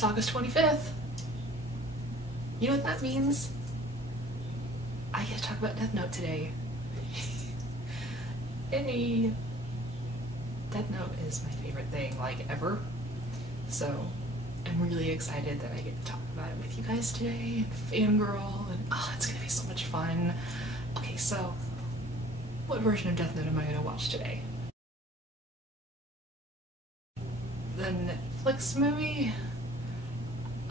It's August 25th. You know what that means? I get to talk about Death Note today. Hey! Death Note is my favorite thing, like, ever. So, I'm really excited that I get to talk about it with you guys today, and fangirl, and it's gonna be so much fun. Okay, so, what version of Death Note am I gonna watch today? The Netflix movie?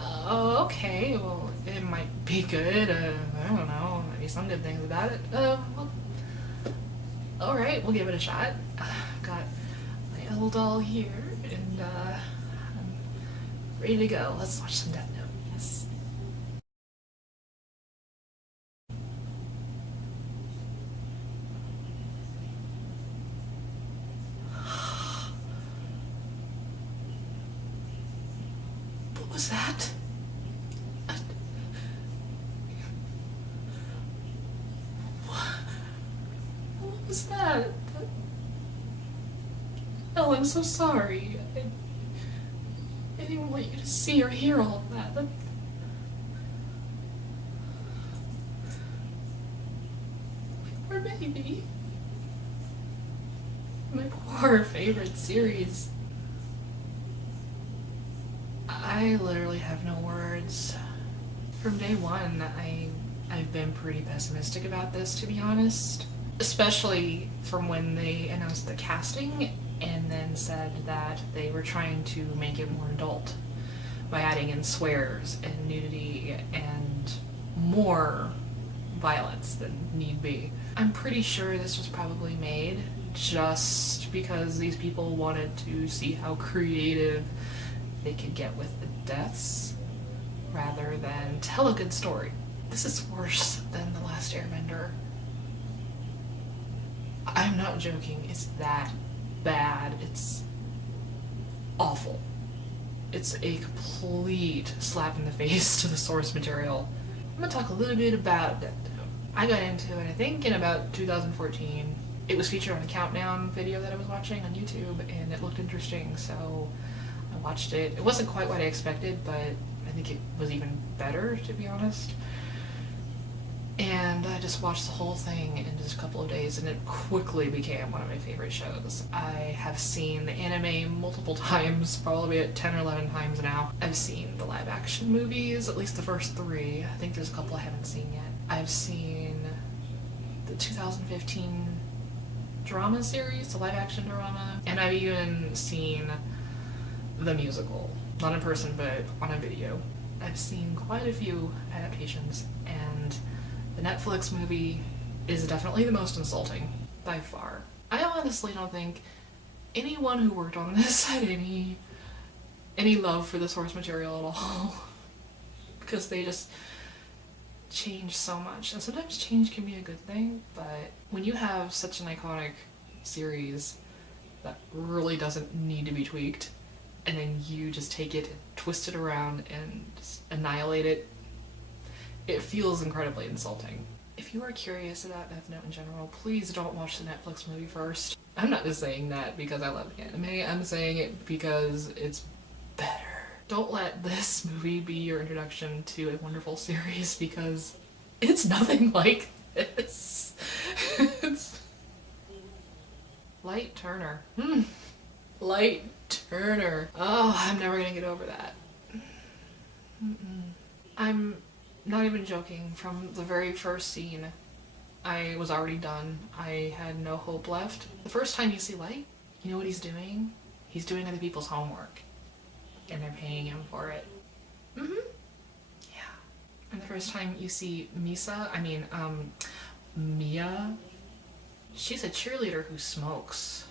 Oh, okay, well, it might be good, I don't know, maybe some good things about it. Well, alright, we'll give it a shot. Got my L doll here, and, I'm ready to go. Let's watch some Death Note, yes. What was that? What was that? Oh, I'm so sorry. I didn't want you to see or hear all of that. My poor baby. My poor favorite series. I literally have no words. From day one, I've been pretty pessimistic about this, to be honest. Especially from when they announced the casting and then said that they were trying to make it more adult by adding in swears and nudity and more violence than need be. I'm pretty sure this was probably made just because these people wanted to see how creative they could get with the deaths rather than tell a good story. This is worse than The Last Airbender. I'm not joking, it's that bad. It's awful. It's a complete slap in the face to the source material. I'm gonna talk a little bit about Death Note. I got into it, I think, in about 2014. It was featured on a countdown video that I was watching on YouTube, and it looked interesting, so I watched it. It wasn't quite what I expected, but I think it was even better, to be honest. And I just watched the whole thing in just a couple of days, and it quickly became one of my favorite shows. I have seen the anime multiple times, probably at 10 or 11 times now. I've seen the live action movies, at least the first 3. I think there's a couple I haven't seen yet. I've seen the 2015 drama series, the live action drama, and I've even seen the musical. Not in person, but on a video. I've seen quite a few adaptations, and the Netflix movie is definitely the most insulting, by far. I honestly don't think anyone who worked on this had any love for the source material at all. Because they just changed so much. And sometimes change can be a good thing, but when you have such an iconic series that really doesn't need to be tweaked, and then you just take it and twist it around and just annihilate it, it feels incredibly insulting. If you are curious about Death Note in general, please don't watch the Netflix movie first. I'm not just saying that because I love anime, I'm saying it because it's better. Don't let this movie be your introduction to a wonderful series because it's nothing like this. Light Turner. Light Turner. Oh, I'm never gonna get over that. I'm not even joking. From the very first scene, I was already done. I had no hope left. The first time you see Light, you know what he's doing? He's doing other people's homework. And they're paying him for it. Yeah. And the first time you see Mia, she's a cheerleader who smokes.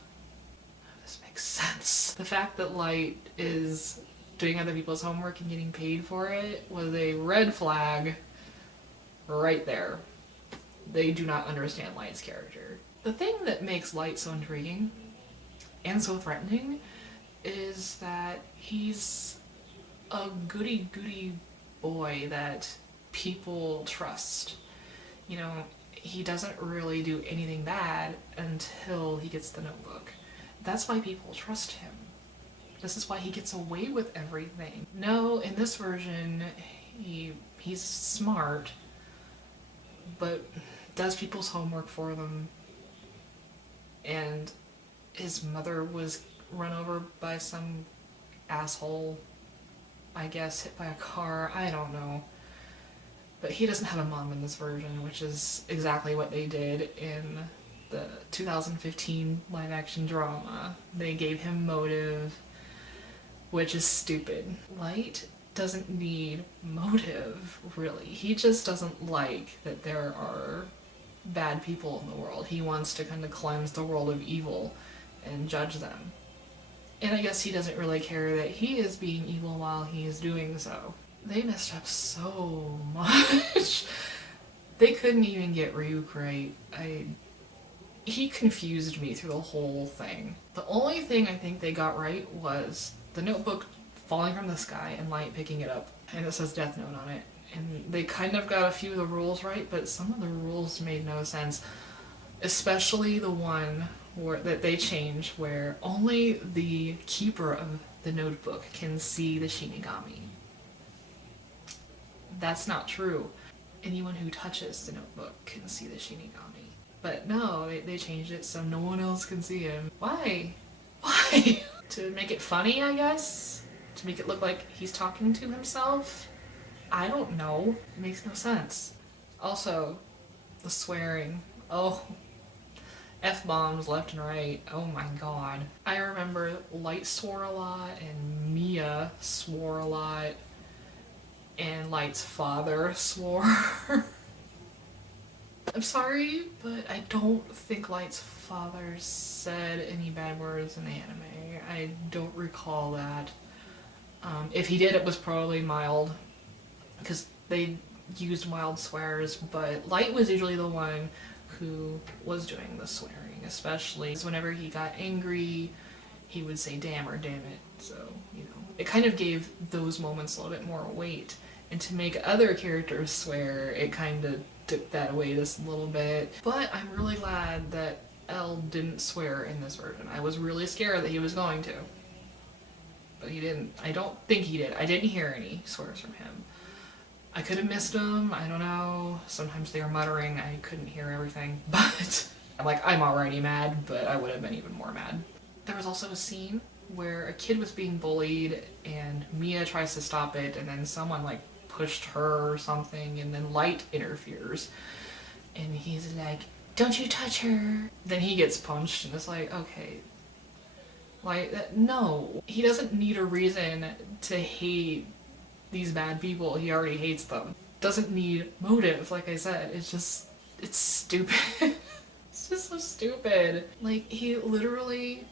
This makes sense. The fact that Light is doing other people's homework and getting paid for it was a red flag right there. They do not understand Light's character. The thing that makes Light so intriguing and so threatening is that he's a goody-goody boy that people trust. You know, he doesn't really do anything bad until he gets the notebook. That's why people trust him. This is why he gets away with everything. No, in this version, he's smart, but does people's homework for them. And his mother was run over by some asshole, I guess, hit by a car. I don't know. But he doesn't have a mom in this version, which is exactly what they did in the 2015 live-action drama. They gave him motive, which is stupid. Light doesn't need motive, really. He just doesn't like that there are bad people in the world. He wants to kind of cleanse the world of evil and judge them. And I guess he doesn't really care that he is being evil while he is doing so. They messed up so much. They couldn't even get Ryuk right. He confused me through the whole thing. The only thing I think they got right was the notebook falling from the sky and Light picking it up, and it says Death Note on it. And they kind of got a few of the rules right, but some of the rules made no sense. Especially the one that they changed where only the keeper of the notebook can see the Shinigami. That's not true. Anyone who touches the notebook can see the Shinigami. But no, they changed it so no one else can see him. Why? Why? To make it funny, I guess? To make it look like he's talking to himself? I don't know. It makes no sense. Also, the swearing. Oh, F-bombs left and right. Oh my god. I remember Light swore a lot, and Mia swore a lot, and Light's father swore. I'm sorry, but I don't think Light's father said any bad words in the anime. I don't recall that. If he did, it was probably mild, because they used mild swears, but Light was usually the one who was doing the swearing, especially whenever he got angry, he would say damn or damn it. So, you know, it kind of gave those moments a little bit more weight. And to make other characters swear, it kind of took that away just a little bit. But I'm really glad that L didn't swear in this version. I was really scared that he was going to. But he didn't. I don't think he did. I didn't hear any swears from him. I could have missed them, I don't know. Sometimes they were muttering, I couldn't hear everything. But, like, I'm already mad, but I would have been even more mad. There was also a scene where a kid was being bullied, and Mia tries to stop it, and then someone, like, pushed her or something, and then Light interferes. And he's like, don't you touch her! Then he gets punched, and it's like, okay. Like, no. He doesn't need a reason to hate these bad people. He already hates them. Doesn't need motive, like I said. It's just, it's stupid. It's just so stupid. Like, he literally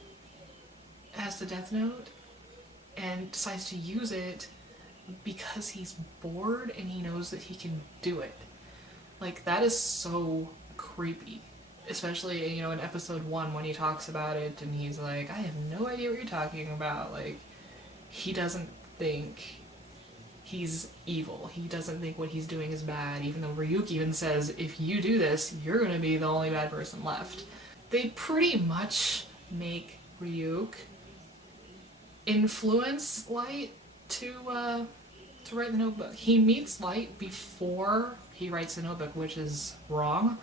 has the Death Note and decides to use it because he's bored and he knows that he can do it. Like, that is so creepy. Especially, you know, in episode 1 when he talks about it and he's like, I have no idea what you're talking about. Like, he doesn't think he's evil. He doesn't think what he's doing is bad, even though Ryuk even says, if you do this, you're gonna be the only bad person left. They pretty much make Ryuk influence Light to write the notebook. He meets Light before he writes the notebook, which is wrong,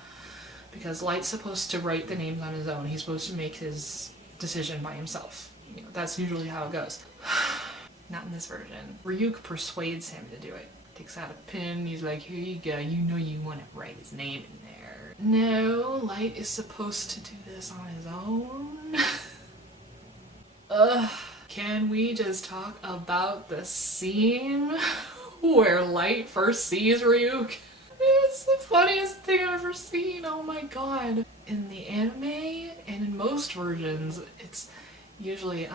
because Light's supposed to write the names on his own. He's supposed to make his decision by himself. You know, that's usually how it goes. Not in this version. Ryuk persuades him to do it. Takes out a pen, he's like, here you go, you know you want to write his name in there. No, Light is supposed to do this on his own. Ugh. Can we just talk about the scene where Light first sees Ryuk? It's the funniest thing I've ever seen, oh my god. In the anime, and in most versions, it's usually,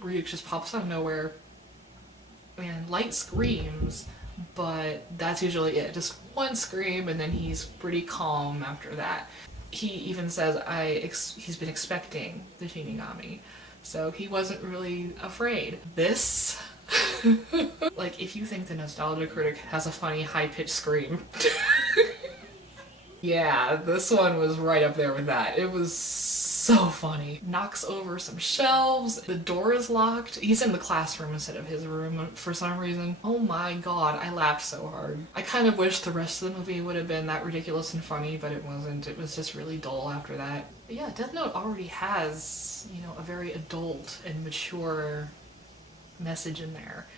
Ryuk just pops out of nowhere and Light screams, but that's usually it. Just one scream and then he's pretty calm after that. He even says he's been expecting the Shinigami, so he wasn't really afraid. This, like, if you think the Nostalgia Critic has a funny high-pitched scream, yeah, this one was right up there with that. It was so funny. Knocks over some shelves, the door is locked. He's in the classroom instead of his room for some reason. Oh my god, I laughed so hard. I kind of wish the rest of the movie would have been that ridiculous and funny, but it wasn't. It was just really dull after that. But yeah, Death Note already has, you know, a very adult and mature message in there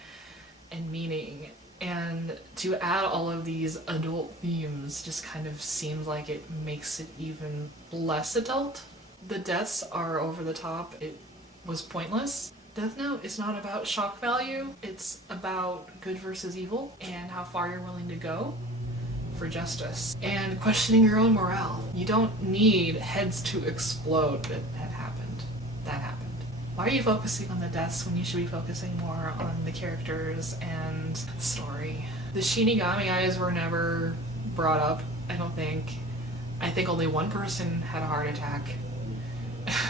and meaning. And to add all of these adult themes just kind of seems like it makes it even less adult. The deaths are over the top. It was pointless. Death Note is not about shock value. It's about good versus evil and how far you're willing to go for justice and questioning your own morale. You don't need heads to explode that have happened. That happened. Why are you focusing on the deaths when you should be focusing more on the characters and the story? The Shinigami eyes were never brought up, I don't think. I think only one person had a heart attack.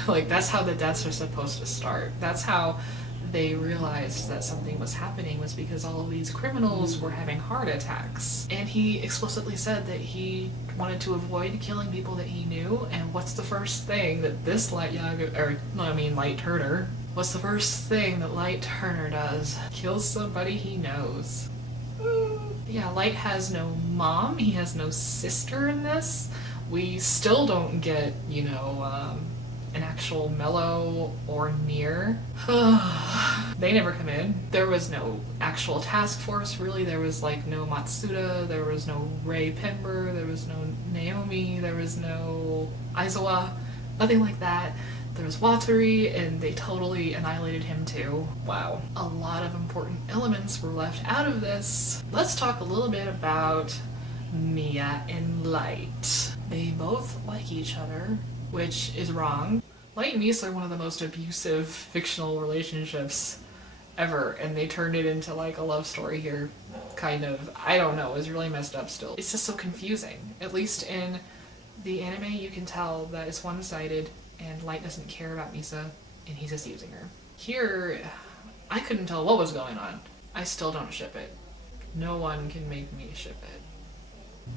Like, that's how the deaths are supposed to start. That's how they realized that something was happening, was because all of these criminals were having heart attacks. And he explicitly said that he wanted to avoid killing people that he knew, and what's the first thing that this Light Turner, what's the first thing that Light Turner does? Kills somebody he knows. Yeah, Light has no mom, he has no sister in this. We still don't get, you know, an actual Mello or Nier. They never come in. There was no actual task force, really. There was like no Matsuda, there was no Ray Pember, there was no Naomi, there was no Aizawa, nothing like that. There was Watari, and they totally annihilated him too. Wow. A lot of important elements were left out of this. Let's talk a little bit about Mia and Light. They both like each other, which is wrong. Light and Misa are one of the most abusive fictional relationships ever, and they turned it into like a love story here, kind of. I don't know, it was really messed up still. It's just so confusing. At least in the anime, you can tell that it's one-sided, and Light doesn't care about Misa, and he's just using her. Here, I couldn't tell what was going on. I still don't ship it. No one can make me ship it.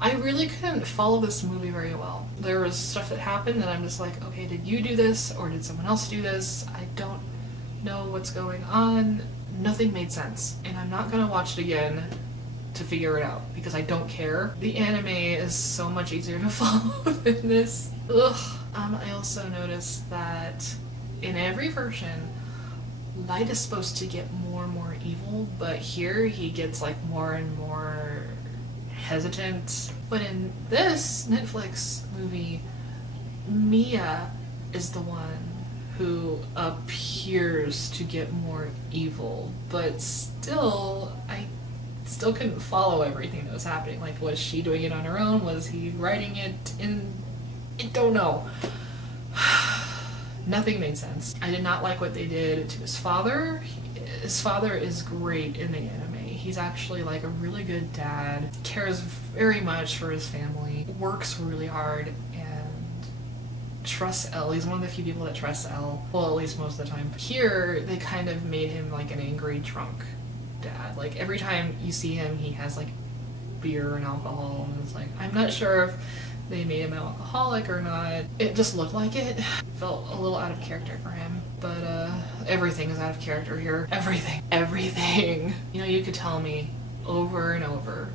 I really couldn't follow this movie very well. There was stuff that happened and I'm just like, okay, did you do this or did someone else do this? I don't know what's going on. Nothing made sense. And I'm not gonna watch it again to figure it out because I don't care. The anime is so much easier to follow than this. Ugh. I also noticed that in every version, Light is supposed to get more and more evil, but here he gets like more and more hesitant. But in this Netflix movie, Mia is the one who appears to get more evil, but still, I still couldn't follow everything that was happening. Like, was she doing it on her own? Was he writing it in... I don't know. Nothing made sense. I did not like what they did to his father. His father is great in the anime. He's actually like a really good dad, cares very much for his family, works really hard, and trusts Elle. He's one of the few people that trusts Elle. Well, at least most of the time. Here, they kind of made him like an angry, drunk dad. Like, every time you see him, he has like beer and alcohol, and it's like, I'm not sure if they made him an alcoholic or not. It just looked like it. Felt a little out of character for him. But everything is out of character here. Everything. You know, you could tell me over and over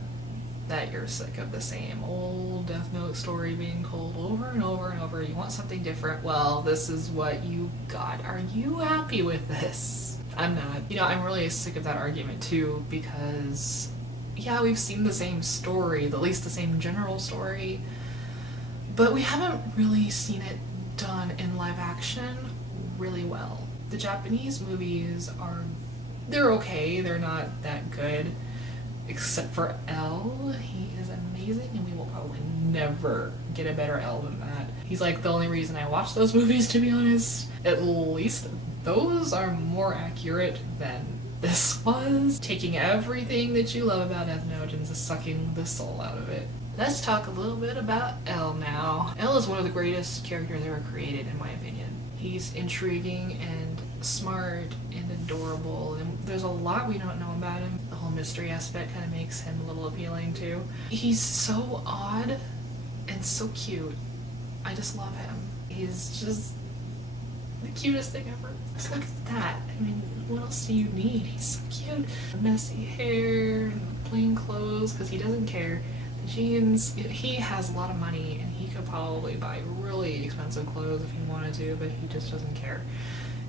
that you're sick of the same old Death Note story being told over and over and over. You want something different. Well, this is what you got. Are you happy with this? I'm not. You know, I'm really sick of that argument too, because yeah, we've seen the same story, at least the same general story, but we haven't really seen it done in live action really well. The Japanese movies they're okay, they're not that good, except for L. He is amazing, and we will probably never get a better L than that. He's like the only reason I watch those movies, to be honest. At least those are more accurate than this was. Taking everything that you love about Death Note and just sucking the soul out of it. Let's talk a little bit about L now. L is one of the greatest characters ever created, in my opinion. He's intriguing and smart and adorable, and there's a lot we don't know about him. The whole mystery aspect kind of makes him a little appealing too. He's so odd and so cute. I just love him. He's just The cutest thing ever. Just look at that. I mean, what else do you need? He's so cute. The messy hair and the plain clothes, because he doesn't care. The jeans, he has a lot of money and he could probably buy really expensive clothes if he wanted to, but he just doesn't care.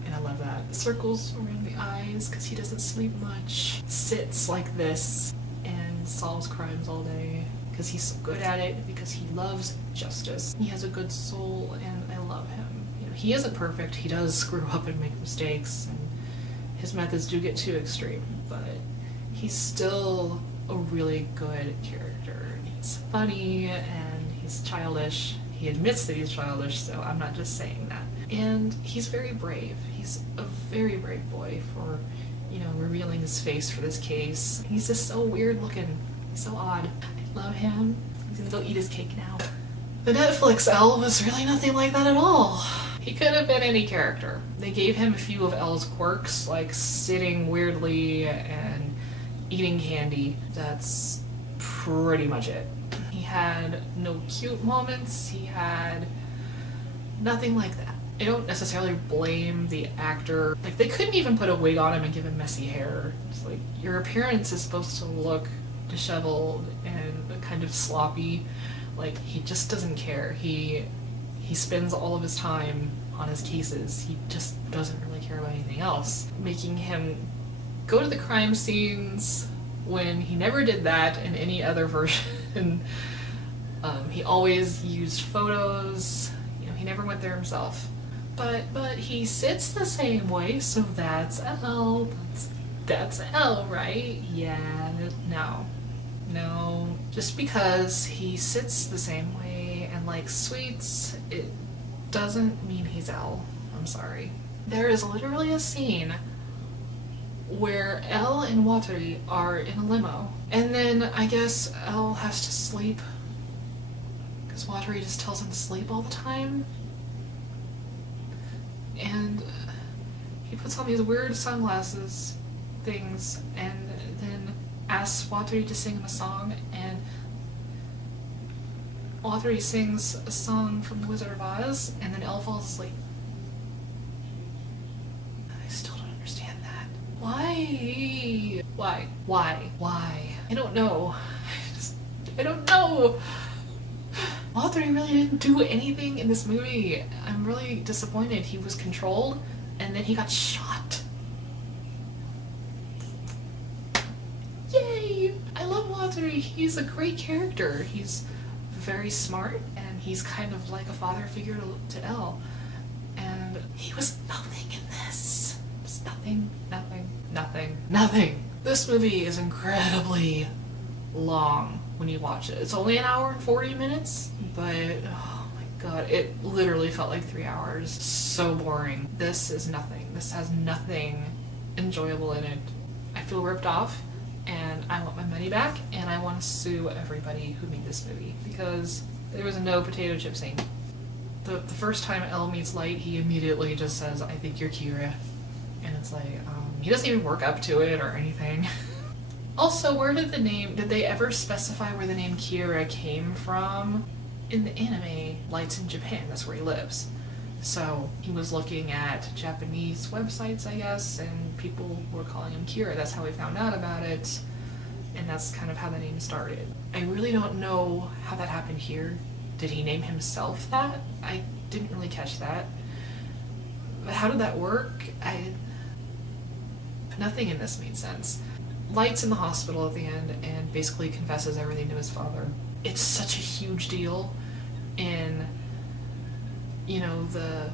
And I love that. The circles around the eyes, because he doesn't sleep much. Sits like this and solves crimes all day, because he's so good at it, because he loves justice. He has a good soul, and I love him. You know, he isn't perfect. He does screw up and make mistakes, and his methods do get too extreme, but he's still a really good character. He's funny, and he's childish. He admits that he's childish, so I'm not just saying that. And he's very brave. He's a very brave boy for, you know, revealing his face for this case. He's just so weird looking. He's so odd. I love him. He's gonna go eat his cake now. The Netflix Elle was really nothing like that at all. He could have been any character. They gave him a few of Elle's quirks, like sitting weirdly and eating candy. That's pretty much it. He had no cute moments. He had nothing like that. I don't necessarily blame the actor. Like, they couldn't even put a wig on him and give him messy hair. It's like, your appearance is supposed to look disheveled and kind of sloppy. Like, he just doesn't care. He spends all of his time on his cases. He just doesn't really care about anything else. Making him go to the crime scenes when he never did that in any other version. He always used photos. You know, he never went there himself. But he sits the same way, so that's Elle. That's Elle, right? Yeah, no. Just because he sits the same way and likes sweets, it doesn't mean he's Elle. I'm sorry. There is literally a scene where Elle and Watari are in a limo, and then I guess Elle has to sleep because Watari just tells him to sleep all the time. And he puts on these weird sunglasses things and then asks Watari to sing him a song, and Watari sings a song from The Wizard of Oz, and then Elle falls asleep. I still don't understand that. Why? I don't know. I don't know. Watari really didn't do anything in this movie. I'm really disappointed. He was controlled, and then he got shot. Yay! I love Watari. He's a great character. He's very smart, and he's kind of like a father figure to Elle. And he was nothing in this. Just nothing. This movie is incredibly long when you watch it. It's only an hour and 40 minutes, but oh my god, it literally felt like 3 hours. So boring. This is nothing. This has nothing enjoyable in it. I feel ripped off, and I want my money back, and I want to sue everybody who made this movie, because there was no potato chip scene. The first time Elle meets Light, he immediately just says, "I think you're Kira." And it's like, he doesn't even work up to it or anything. Also, where did they ever specify where the name Kira came from? In the anime, Light's in Japan, that's where he lives. So he was looking at Japanese websites, I guess, and people were calling him Kira. That's how we found out about it, and that's kind of how the name started. I really don't know how that happened here. Did he name himself that? I didn't really catch that. But how did that work? Nothing in this made sense. Light's in the hospital at the end and basically confesses everything to his father. It's such a huge deal in, you know, the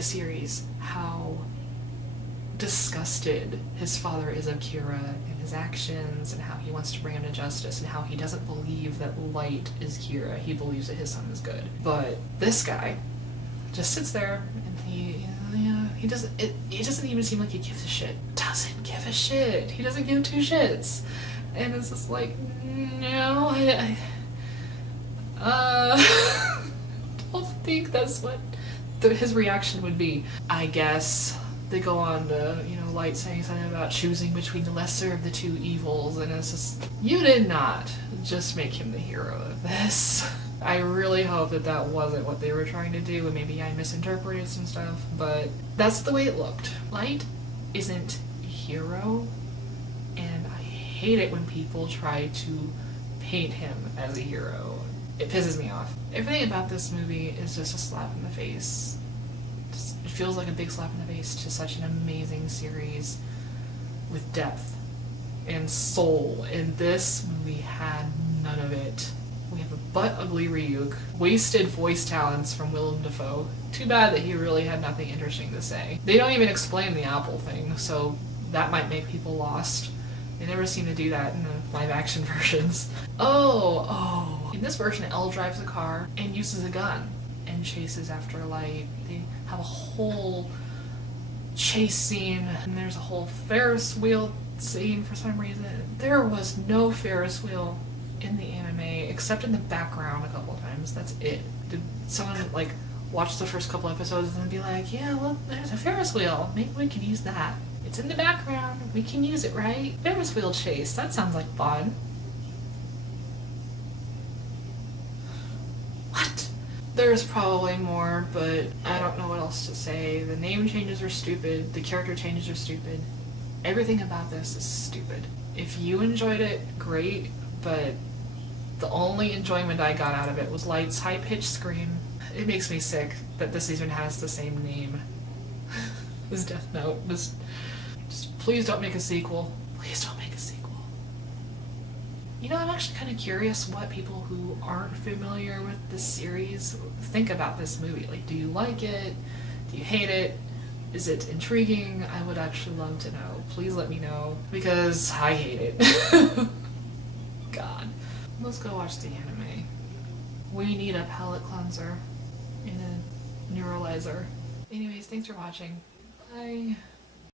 series, how disgusted his father is of Kira and his actions, and how he wants to bring him to justice, and how he doesn't believe that Light is Kira. He believes that his son is good. But this guy just sits there and he doesn't even seem like he gives a shit. Doesn't give a shit. He doesn't give two shits. And it's just like, no, I don't think that's what his reaction would be. I guess they go on to, Light saying something about choosing between the lesser of the two evils, and it's just, you did not just make him the hero of this. I really hope that that wasn't what they were trying to do, and maybe I misinterpreted some stuff, but that's the way it looked. Light isn't a hero, and I hate it when people try to paint him as a hero. It pisses me off. Everything about this movie is just a slap in the face. It feels like a big slap in the face to such an amazing series with depth and soul, and this movie had none of it. We have a butt-ugly Ryuk, wasted voice talents from Willem Dafoe. Too bad that he really had nothing interesting to say. They don't even explain the apple thing, so that might make people lost. They never seem to do that in the live-action versions. Oh, in this version, Elle drives a car and uses a gun and chases after Light. They have a whole chase scene, and there's a whole Ferris wheel scene for some reason. There was no Ferris wheel in the anime, except in the background a couple of times. That's it. Did someone like watch the first couple episodes and be like, yeah, well, there's a Ferris wheel. Maybe we can use that. It's in the background. We can use it, right? Ferris wheel chase. That sounds like fun. What? There's probably more, but I don't know what else to say. The name changes are stupid. The character changes are stupid. Everything about this is stupid. If you enjoyed it, great, but the only enjoyment I got out of it was Light's high-pitched scream. It makes me sick that this even has the same name as Death Note. Just please don't make a sequel. Please don't make a sequel. You know, I'm actually kind of curious what people who aren't familiar with this series think about this movie. Like, do you like it? Do you hate it? Is it intriguing? I would actually love to know. Please let me know, because I hate it. God. Let's go watch the anime. We need a palate cleanser and a neuralizer. Anyways, thanks for watching. Bye.